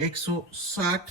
160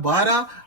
12,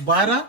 12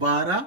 12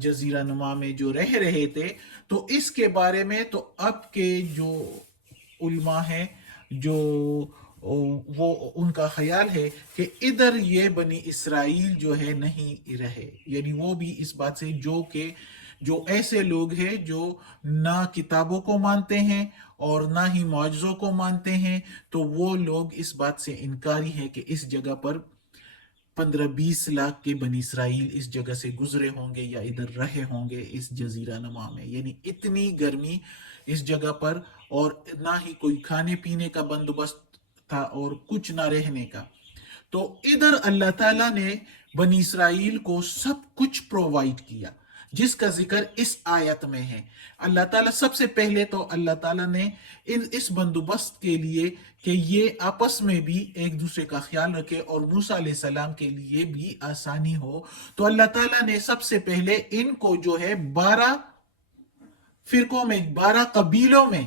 جزیرہ نما میں جو رہ رہے تھے. تو اس کے بارے میں تو اب کے جو علماء ہیں جو وہ ان کا خیال ہے کہ ادھر یہ بنی اسرائیل جو ہے نہیں رہے. یعنی وہ بھی اس بات سے جو ایسے لوگ ہیں جو نہ کتابوں کو مانتے ہیں اور نہ ہی معجزوں کو مانتے ہیں, تو وہ لوگ اس بات سے انکاری ہیں کہ اس جگہ پر 15-20 لاکھ کے بنی اسرائیل اس جگہ سے گزرے ہوں گے یا ادھر رہے ہوں گے اس جزیرہ نما میں. یعنی اتنی گرمی اس جگہ پر, اور نہ ہی کوئی کھانے پینے کا بندوبست تھا اور کچھ نہ رہنے کا. تو ادھر اللہ تعالیٰ نے بنی اسرائیل کو سب کچھ پرووائڈ کیا جس کا ذکر اس آیت میں ہے. اللہ تعالیٰ سب سے پہلے تو اللہ تعالیٰ نے اس بندوبست کے لیے کہ یہ آپس میں بھی ایک دوسرے کا خیال رکھے اور موسیٰ علیہ السلام کے لیے بھی آسانی ہو, تو اللہ تعالیٰ نے سب سے پہلے ان کو جو ہے 12 فرقوں میں 12 قبیلوں میں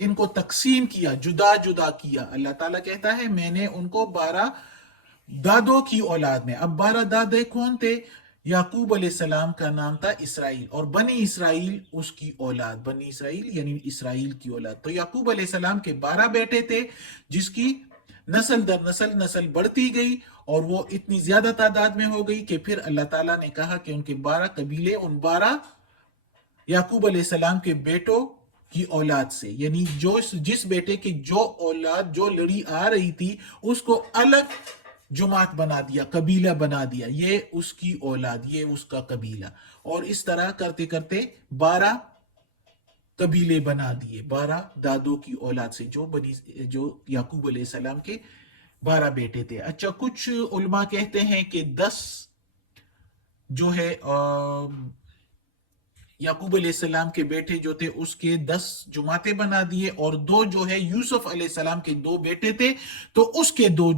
ان کو تقسیم کیا, جدا جدا کیا. اللہ تعالیٰ کہتا ہے میں نے ان کو 12 دادوں کی اولاد میں. اب 12 دادے کون تھے؟ یعقوب علیہ السلام کا نام تھا اسرائیل, اور بنی اسرائیل اس کی اولاد, بنی اسرائیل یعنی اسرائیل کی اولاد. تو یعقوب علیہ السلام کے 12 بیٹے تھے جس کی نسل در نسل بڑھتی گئی اور وہ اتنی زیادہ تعداد میں ہو گئی کہ پھر اللہ تعالیٰ نے کہا کہ ان کے 12 قبیلے ان 12 یعقوب علیہ السلام کے بیٹوں کی اولاد سے, یعنی جس بیٹے کی جو اولاد جو لڑی آ رہی تھی اس کو الگ جماعت بنا دیا, قبیلہ بنا دیا, یہ اس کی اولاد, یہ اس کا قبیلہ. اور اس طرح کرتے کرتے 12 قبیلے بنا دیے 12 دادوں کی اولاد سے جو یعقوب علیہ السلام کے 12 بیٹے تھے. اچھا, کچھ علماء کہتے ہیں کہ 10 جو ہے یعقوب علیہ السلام کے بیٹے جو تھے اس کے 10 جماعتیں بنا دیے, اور 2 جو ہے یوسف علیہ السلام کے 2 بیٹے تھے تو اس کی 2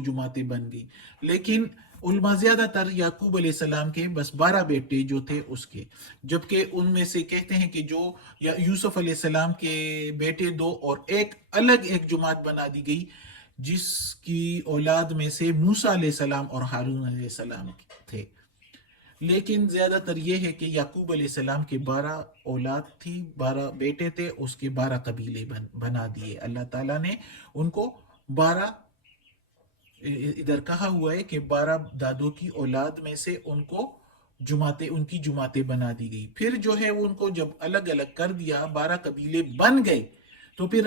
جماعتیں بن گئی. لیکن علماء زیادہ تر یعقوب علیہ السلام کے بس 12 بیٹے جو تھے اس کے, جبکہ ان میں سے کہتے ہیں کہ جو یوسف علیہ السلام کے بیٹے 2 اور ایک جماعت بنا دی گئی جس کی اولاد میں سے موسیٰ علیہ السلام اور ہارون علیہ السلام تھے. لیکن زیادہ تر یہ ہے کہ یعقوب علیہ السلام کے 12 اولاد تھی, 12 بیٹے تھے, اس کے 12 قبیلے بنا دیے. اللہ تعالیٰ نے ان کو 12 ادھر کہا ہوا ہے کہ 12 دادوں کی اولاد میں سے ان کی جماعتیں بنا دی گئی. پھر جو ہے ان کو جب الگ الگ کر دیا, 12 قبیلے بن گئے, تو پھر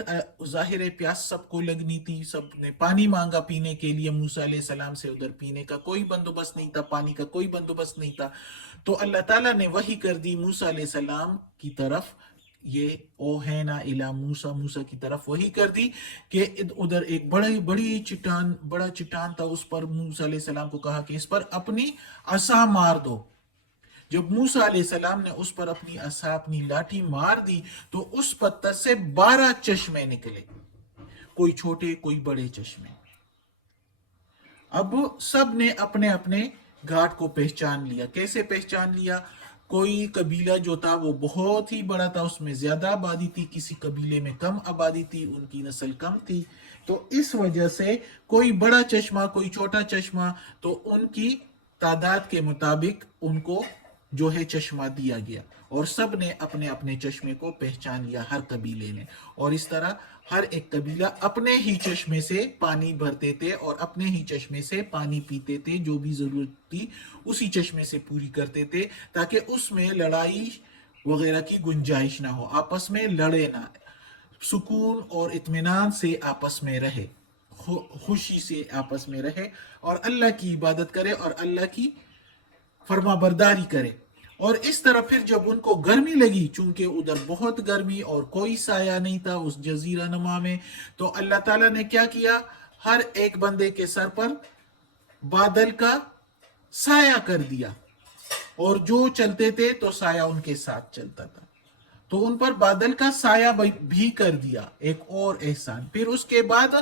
ظاہر پیاس سب کو لگنی تھی, سب نے پانی مانگا پینے کے لیے موسیٰ علیہ السلام سے. ادھر پینے کا کوئی بندوبست نہیں تھا, پانی کا کوئی بندوبست نہیں تھا, تو اللہ تعالیٰ نے وحی کر دی موسیٰ علیہ السلام کی طرف, یہ اوہینا الی موسیٰ کی طرف وحی کر دی کہ ادھر ایک بڑا چٹان تھا, اس پر موسیٰ علیہ السلام کو کہا کہ اس پر اپنی عصا مار دو. جب موسیٰ علیہ السلام نے اس پر اپنی عصا, اپنی لاٹھی مار دی تو اس پتھر سے 12 چشمے نکلے, کوئی چھوٹے کوئی بڑے چشمے. اب سب نے اپنے اپنے گھاٹ کو پہچان لیا. کیسے پہچان لیا؟ کوئی قبیلہ جو تھا وہ بہت ہی بڑا تھا, اس میں زیادہ آبادی تھی, کسی قبیلے میں کم آبادی تھی, ان کی نسل کم تھی, تو اس وجہ سے کوئی بڑا چشمہ کوئی چھوٹا چشمہ, تو ان کی تعداد کے مطابق ان کو جو ہے چشمہ دیا گیا, اور سب نے اپنے اپنے چشمے کو پہچان لیا, ہر قبیلے نے. اور اس طرح ہر ایک قبیلہ اپنے ہی چشمے سے پانی بھرتے تھے اور اپنے ہی چشمے سے پانی پیتے تھے, جو بھی ضرورت تھی اسی چشمے سے پوری کرتے تھے, تاکہ اس میں لڑائی وغیرہ کی گنجائش نہ ہو, آپس میں لڑے نہ, سکون اور اطمینان سے آپس میں رہے, خوشی سے آپس میں رہے, اور اللہ کی عبادت کرے اور اللہ کی فرما برداری کرے. اور اس طرح پھر جب ان کو گرمی لگی, چونکہ ادھر بہت گرمی اور کوئی سایہ نہیں تھا اس جزیرہ نما میں, تو اللہ تعالیٰ نے کیا کیا, ہر ایک بندے کے سر پر بادل کا سایہ کر دیا, اور جو چلتے تھے تو سایہ ان کے ساتھ چلتا تھا, تو ان پر بادل کا سایہ بھی کر دیا, ایک اور احسان. پھر اس کے بعد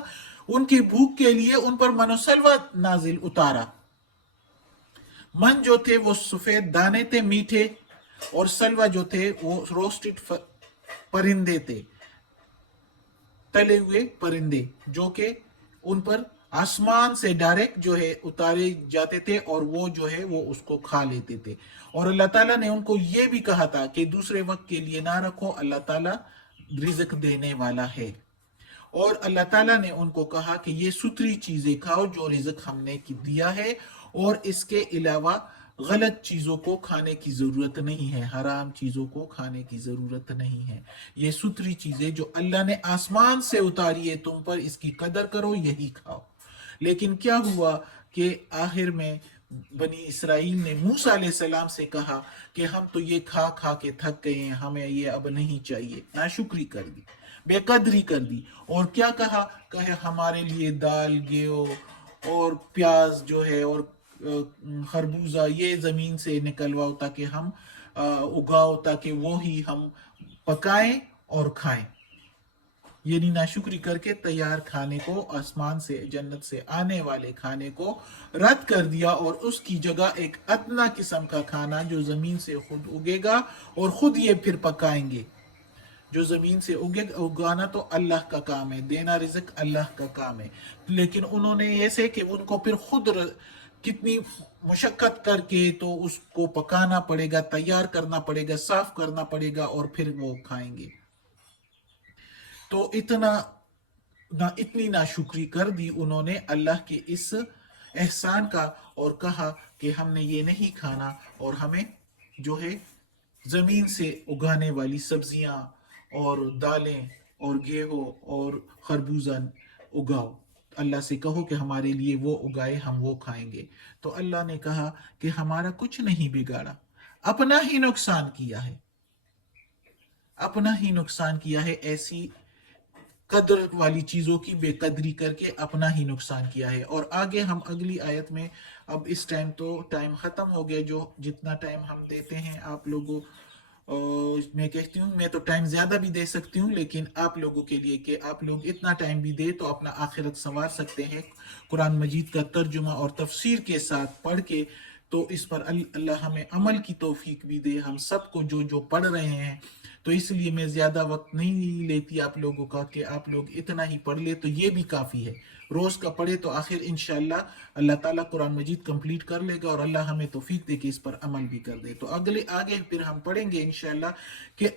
ان کی بھوک کے لیے ان پر من و سلوہ نازل اتارا. من جو تھے وہ سفید دانے تھے میٹھے, اور سلوہ جو تھے وہ روسٹڈ پرندے تھے, تلے ہوئے پرندے, جو کہ ان پر آسمان سے ڈائریکٹ جو ہے اتارے جاتے تھے اور وہ جو ہے وہ اس کو کھا لیتے تھے. اور اللہ تعالیٰ نے ان کو یہ بھی کہا تھا کہ دوسرے وقت کے لیے نہ رکھو، اللہ تعالیٰ رزق دینے والا ہے. اور اللہ تعالیٰ نے ان کو کہا کہ یہ ستری چیزیں کھاؤ جو رزق ہم نے دیا ہے، اور اس کے علاوہ غلط چیزوں کو کھانے کی ضرورت نہیں ہے، حرام چیزوں کو کھانے کی ضرورت نہیں ہے. یہ ستری چیزیں جو اللہ نے آسمان سے اتاری ہے تم پر، اس کی قدر کرو، یہی کھاؤ. لیکن کیا ہوا کہ آخر میں بنی اسرائیل نے موسیٰ علیہ السلام سے کہا کہ ہم تو یہ کھا کھا کے تھک گئے ہیں، ہمیں یہ اب نہیں چاہیے. ناشکری کر دی، بے قدری کر دی. اور کیا کہا کہ ہمارے لیے دال، گیہوں اور پیاز جو ہے اور خربوزہ یہ زمین سے نکلواؤ تاکہ ہم اگاؤ، تاکہ وہی ہم پکائیں اور کھائیں. یعنی ناشکری کر کے تیار کھانے کو، آسمان سے جنت سے آنے والے کھانے کو رد کر دیا، اور اس کی جگہ ایک ادنا قسم کا کھانا جو زمین سے خود اگے گا اور خود یہ پھر پکائیں گے. جو زمین سے اگانا تو اللہ کا کام ہے، دینا رزق اللہ کا کام ہے. لیکن انہوں نے ایسے کہ ان کو پھر خود کتنی مشقت کر کے تو اس کو پکانا پڑے گا، تیار کرنا پڑے گا، صاف کرنا پڑے گا، اور پھر وہ کھائیں گے. تو اتنی ناشکری کر دی انہوں نے اللہ کے اس احسان کا، اور کہا کہ ہم نے یہ نہیں کھانا، اور ہمیں جو ہے زمین سے اگانے والی سبزیاں اور دالیں اور گیہوں اور خربوزہ اگاؤ. اللہ سے کہو کہ ہمارے لیے وہ اگائے، ہم وہ کھائیں گے. تو اللہ نے کہا کہ ہمارا کچھ نہیں بگاڑا، اپنا ہی نقصان کیا ہے، اپنا ہی نقصان کیا ہے. ایسی قدر والی چیزوں کی بے قدری کر کے اپنا ہی نقصان کیا ہے. اور آگے ہم اگلی آیت میں، اب اس ٹائم تو ٹائم ختم ہو گیا، جو جتنا ٹائم ہم دیتے ہیں آپ لوگوں، میں کہتی ہوں میں تو ٹائم زیادہ بھی دے سکتی ہوں، لیکن آپ لوگوں کے لیے کہ آپ لوگ اتنا ٹائم بھی دے تو اپنا آخرت سنوار سکتے ہیں. قرآن مجید کا ترجمہ اور تفسیر کے ساتھ پڑھ کے، تو اس پر اللہ ہمیں عمل کی توفیق بھی دے ہم سب کو جو جو پڑھ رہے ہیں. تو اس لیے میں زیادہ وقت نہیں لیتی آپ لوگوں کا کہ آپ لوگ اتنا ہی پڑھ لے، تو یہ بھی کافی ہے. روز کا پڑھے تو آخر انشاءاللہ اللہ تعالیٰ قرآن مجید کمپلیٹ کر لے گا، اور اللہ ہمیں توفیق دے کہ اس پر عمل بھی کر دے. تو آگے پھر ہم پڑھیں گے انشاءاللہ کہ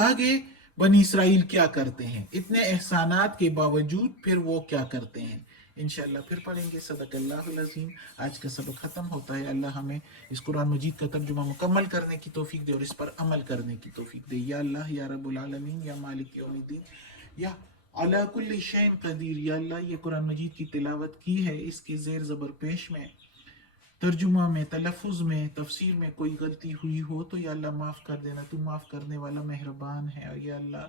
آگے بنی اسرائیل کیا کرتے ہیں، اتنے احسانات کے باوجود پھر وہ کیا کرتے ہیں. انشاءاللہ پھر پڑھیں گے. صدق اللہ العظیم. آج کا سبق ختم ہوتا ہے. اللہ ہمیں اس قرآن مجید کا ترجمہ مکمل کرنے کی توفیق دے اور اس پر عمل کرنے کی توفیق دے. یا اللہ، یا رب العالمین، یا مالک یوم الدین، یا علی کل شیء قدیر. یا اللہ، یہ قرآن مجید کی تلاوت کی ہے، اس کے زیر زبر پیش میں، ترجمہ میں، تلفظ میں، تفسیر میں کوئی غلطی ہوئی ہو تو یا اللہ معاف کر دینا، تو معاف کرنے والا مہربان ہے. اور یا اللہ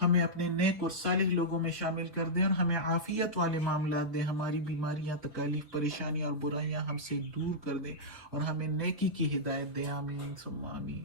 ہمیں اپنے نیک اور صالح لوگوں میں شامل کر دے، اور ہمیں عافیت والے معاملات دے، ہماری بیماریاں، تکالیف، پریشانیاں اور برائیاں ہم سے دور کر دے، اور ہمیں نیکی کی ہدایت دے. آمین ثم آمین.